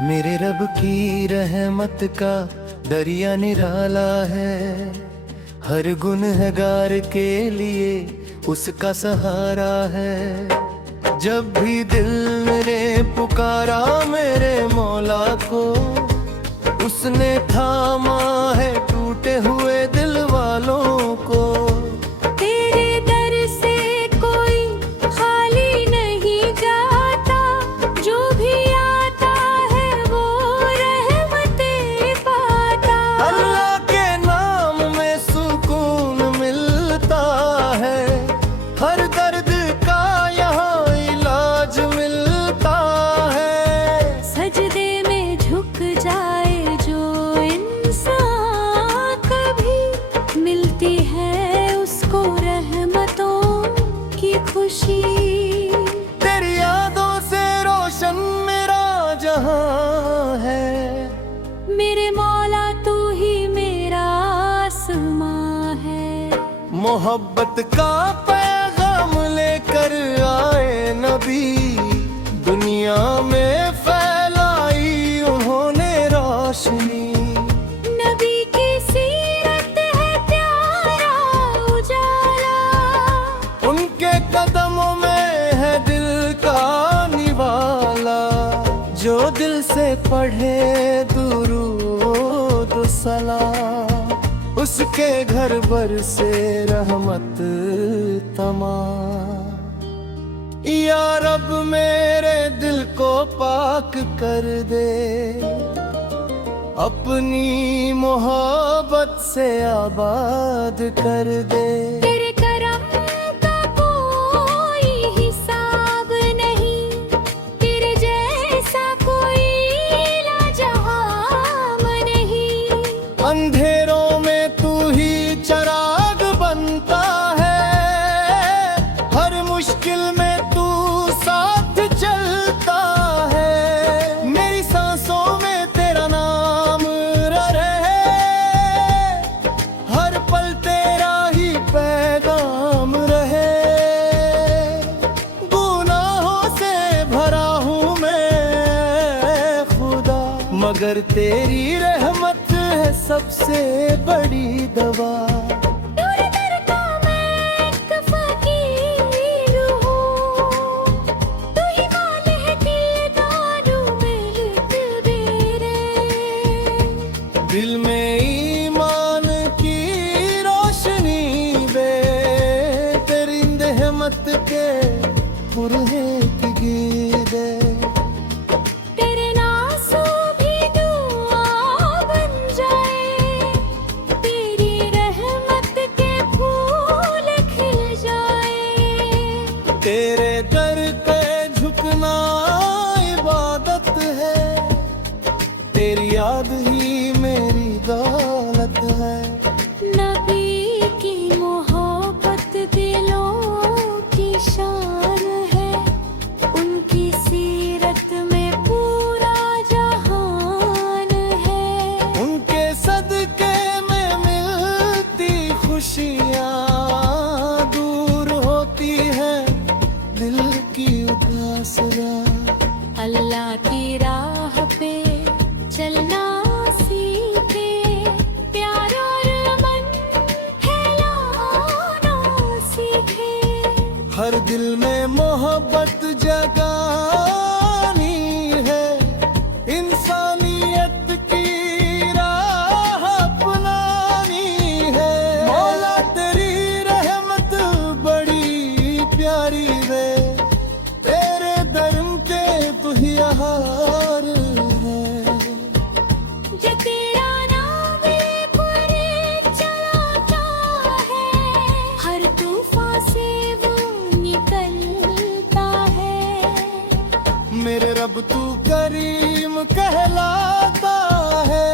मेरे रब की रहमत का दरिया निराला है, हर गुनहगार के लिए उसका सहारा है। जब भी दिल मेरे पुकारा मेरे मौला को, उसने थामा है टूटे हुए दिल वालों को। तेरे दर से कोई खाली नहीं जाता, जो भी आता है वो रहमतें पाता। अल्लाह के नाम में सुकून मिलता है, हर दर्द का यहाँ इलाज मिलता है। सजदे में झुक जाए जो इंसान, कभी मिलती है उसको रहमतों की खुशी। तेरी यादों से रोशन मेरा जहां है, मेरे मौला तू ही मेरा आसमां है। मोहब्बत का पैगाम लेकर आए नबी, दुनिया में फैलाई उन्होंने रोशनी। नबी की सीरत है प्यारा उजाला, उनके कदमों में है दिल का निवाला। जो दिल से पढ़े दुरूद सलाम, उसके घर बर से रहमत तमाम। या रब मेरे दिल को पाक कर दे, अपनी मोहब्बत से आबाद कर दे। तेरे करम का कोई हिसाब नहीं, तेरे जैसा कोई लाजवाब नहीं। अंधेरों में तू ही चराग बनता है, हर मुश्किल में तू साथ चलता है। मेरी सांसों में तेरा नाम रहे, हर पल तेरा ही पैगाम रहे। गुनाहों से भरा हूँ मैं खुदा, मगर तेरी रहमत है सबसे बड़ी दवा। तेरे दर का मैं एक फकीर हूँ, तू ही माले है दिलदारों में लिटबेरे। दिल में ईमान की रोशनी बे, तेरी रहमत के पुरहे की गीदे। तेरे नासों भी दुआ बन जाए, तेरी रहमत के फूल खिल जाए। तेरे दर पे झुकना इबादत है, तेरी याद ही मेरी दौलत है। नबी की मोहब्बत दिलों की शान है, उनकी सीरत में पूरा जहान है। उनके सदके में मिलती खुशियाँ, दूर होती है दिल की उदासियाँ। अल्लाह की राह पे चलना सीखे, प्यार और मन फैलाना सीखे। हर दिल में मोहब्बत जगानी है, इंसानियत की राह अपनानी है। मौला तेरी रहमत बड़ी प्यारी है, तेरे धर्म के तू ही आहार है। जो तेरा नाम लेकर चलाता है, हर तूफान से वो निकलता है। मेरे रब तू करीम कहलाता है,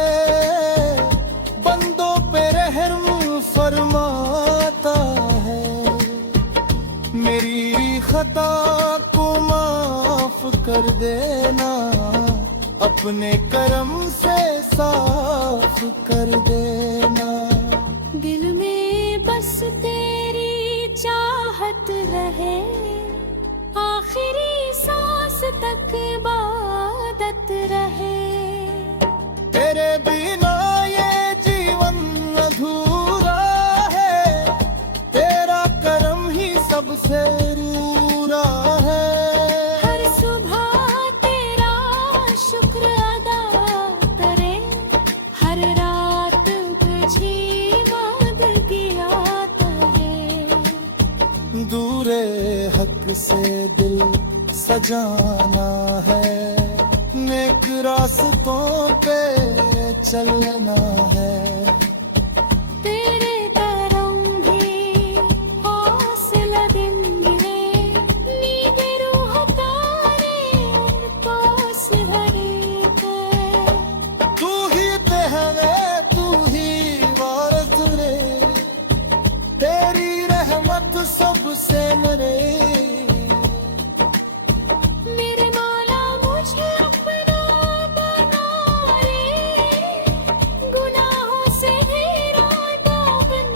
बंदों पे रहम फरमाता है। मेरी खता को माफ कर देना, अपने करम से साफ कर देना। दिल में बस तेरी चाहत रहे, आखिरी सांस तक इबादत रहे। से दिल सजाना है, नेक रास्तों पे चलना है। तेरे करम भी हौसला देंगे, नींद रूह तारे पास हरे पे। तू ही पहले तू ही वारस रे, तेरी रहमत सबसे मरे। मेरे मौला मुझे अपना बना रे, गुनाहों से मेरा दामन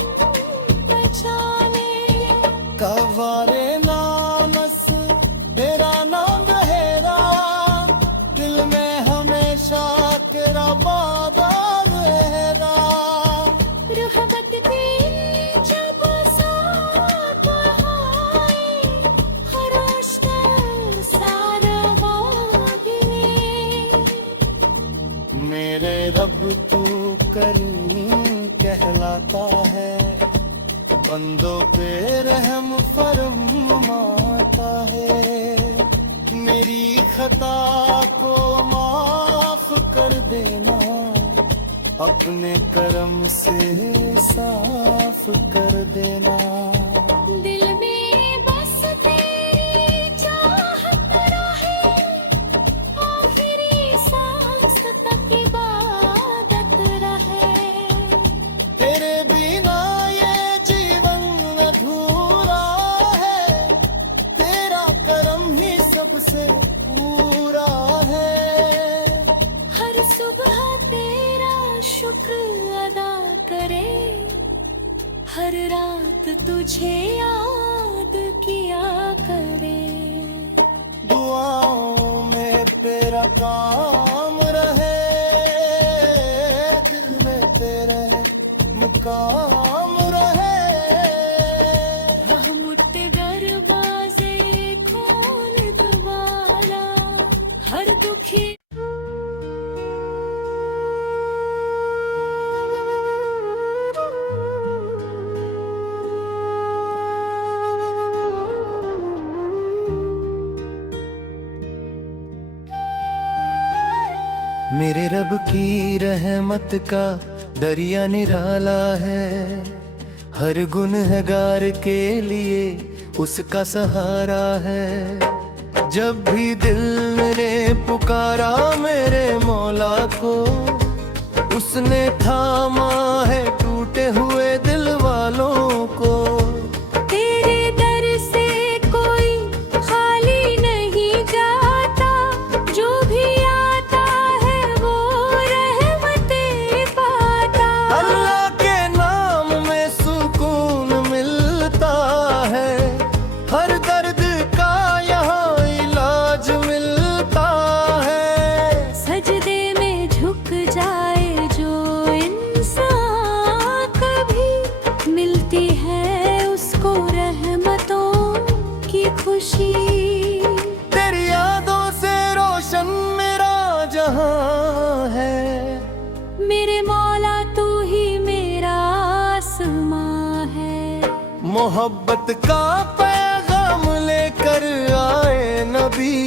बचा ले। कवारे नामस तेरा नाम रहेगा, दिल में हमेशा तेरा वादा रहेगा। रहमत की जब साथ बहाए, हर रोशन सारा वागे। मेरे रब तू करीम कहलाता है, बंदों पे रहम फरमाता है। मेरी खता को माफ कर देना, अपने करम से साफ कर देना। दिल में बस तेरी चाहत रहे, आखिरी सांस तक इबादत रहे। तेरे बिना ये जीवन अधूरा है, तेरा करम ही सबसे पूरा है। हर सुबह तेरा शुक्र अदा करे, हर रात तुझे याद किया करे। दुआओं में तेरा काम रहे, दिल में तेरे मुकाम रहे। रहमत दरवाजे खोल दोबारा, हर दुखी मेरे रब की रहमत का दरिया निराला है, हर गुनहगार के लिए उसका सहारा है। जब भी दिल ने पुकारा मेरे मौला को, उसने थामा है टूटे हुए दिल वालों को। तेरे दर से कोई खाली नहीं जाता, जो भी आता है वो रहमतें पाता। अल्लाह के नाम में सुकून मिलता है, हर दर्द का यहाँ इलाज मिलता है। सजदे में झुक जाए जो इंसान, कभी मिलती है उसको रहमतों की खुशी। तेरी यादों से रोशन मेरा जहां है, मेरे मौला तू ही मेरा आसमां है। मोहब्बत का पैगाम लेकर आए नबी,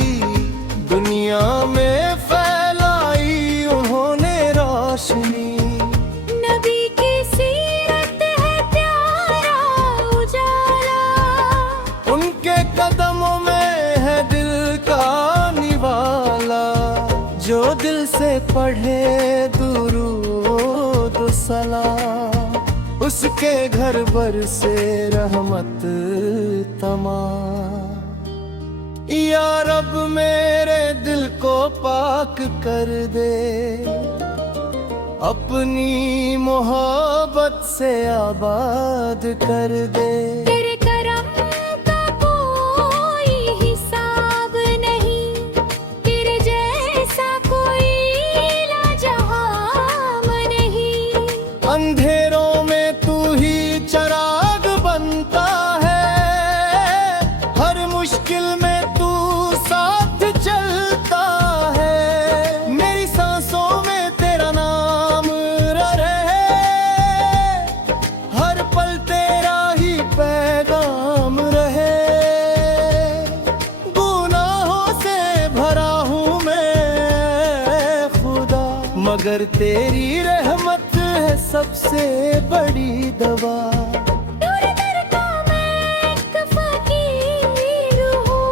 दुनिया में फैलाई उन्होंने रोशनी। नबी की सीरत है प्यारा उजाला, उनके कदमों में है दिल का निवाला। जो दिल से पढ़े दुरूद सलाम, उसके घर बर से रहमत तमाम। या रब मेरे दिल को पाक कर दे, अपनी मोहब्बत से आबाद कर दे। तेरे करम का कोई हिसाब नहीं, तेरे जैसा कोई लाजवाब नहीं। अंधेरों में तू ही चराग बनता है, हर मुश्किल में तू साथ चलता है। मेरी सांसों में तेरा नाम रहे, हर पल तेरा ही पैर मगर तेरी रहमत है सबसे बड़ी दवा। दूर दर का मैं एक फकीर हूँ,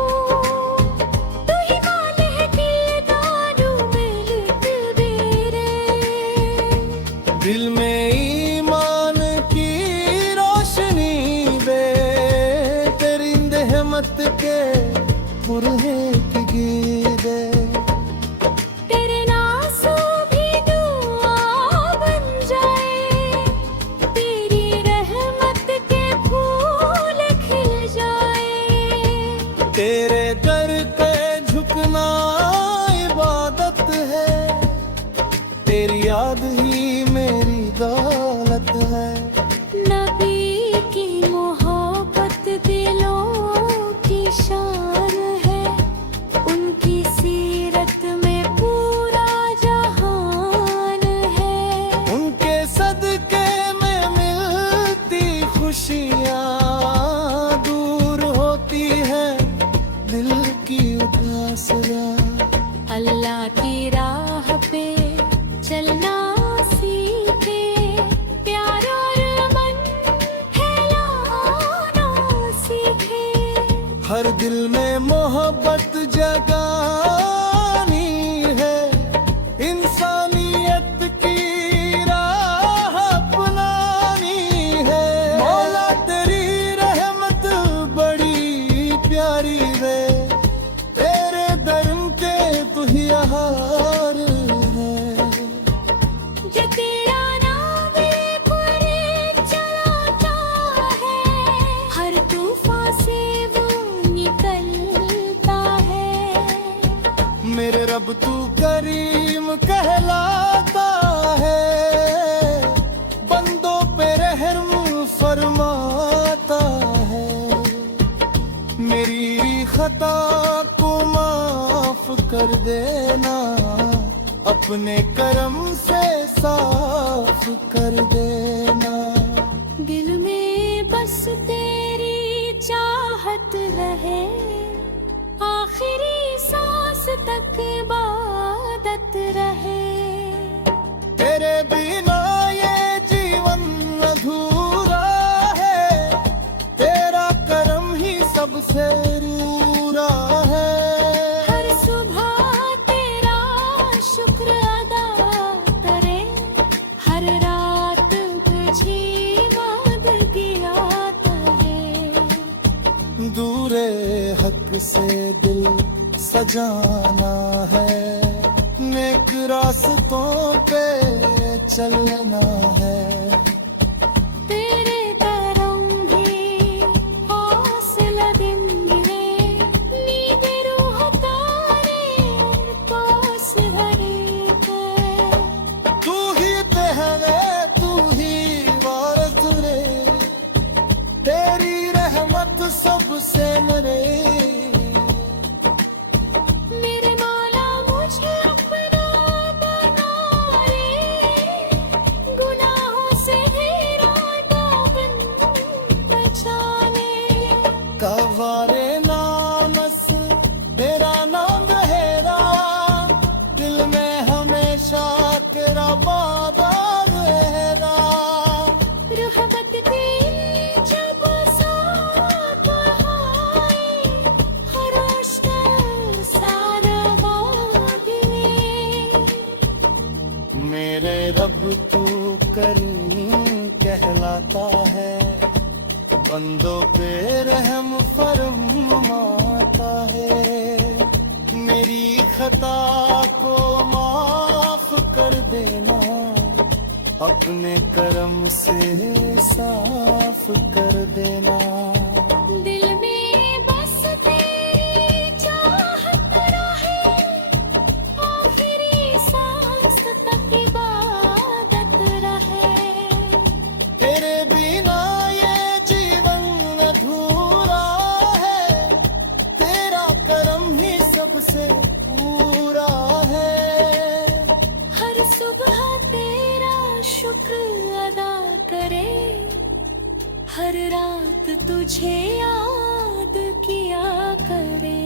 तू ही मालिक है दिलदारों में लिख मेरे। दिल में ईमान की रोशनी बे, तेरी रहमत के पुरहे की गीदे। तेरे नाज़ों भी दुआ बन जाए, तेरी रहमत के फूल खिल जाए। तेरे दर पे झुकना इबादत है, तेरी याद ही मेरी दौलत है। नबी की मोहब्बत दिलों की शान है, उनकी सीरत में पूरा जहान है। उनके सदके में मिलती खुशियाँ दूर होती है दिल की उदासियाँ। अल्लाह की राह पे चलना सीखे, प्यार और मन फैलाना सीखे। हर दिल में मोहब्बत जगानी है, इंसानियत की राह अपनानी है। मौला तेरी रहमत बड़ी प्यारी है, तेरे दरम के तू ही हार है। जो तेरा नाम लेकर चलाता है, हर तूफान से वो निकलता है। मेरे रब तू करीम कहलाता है, बंदों पे रहम फरमाता है। मेरी खता को माफ कर देना, अपने करम से साफ कर देना। दिल में बस तेरी चाहत रहे, आखिरी सांस तक इबादत रहे। तेरे बिना ये जीवन अधूरा है, तेरा करम ही सबसे रूरा है। हर सुबह तेरा शुक्र अदा करे, हर रात तुझे वादगी आता है। दूरे हक से दिल सजाना है, नेक रास्तों पे चलना है। तेरे करम भी हौसला देंगे, नींद रूह तारे पास हर एक है। तू ही पहले तू ही वारस रे, तेरी रहमत सबसे मरे। मेरे मौला मुझे अपना बना रे, गुनाहों से इरादा बन बचाने। कवारे नामस तेरा नाम रहेगा, दिल में हमेशा तेरा वादा रहेगा। रहमत की जब साथ आए, हर रोशन सारा वादी में। मेरे रब तू करीम कहलाता है, बंदों पे रहम फरमाता है। मेरी खता को माफ कर देना, अपने करम से साफ कर देना। दिल में बस तेरी चाहत रहे, आखिरी सांस तक इबादत रहे। तेरे बिना ये जीवन अधूरा है, तेरा करम ही सबसे पूरा है। हर सुबह तेरा शुक्र अदा करे, हर रात तुझे याद किया करे।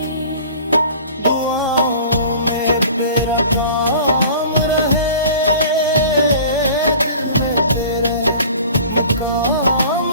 दुआओं में तेरा काम रहे, काम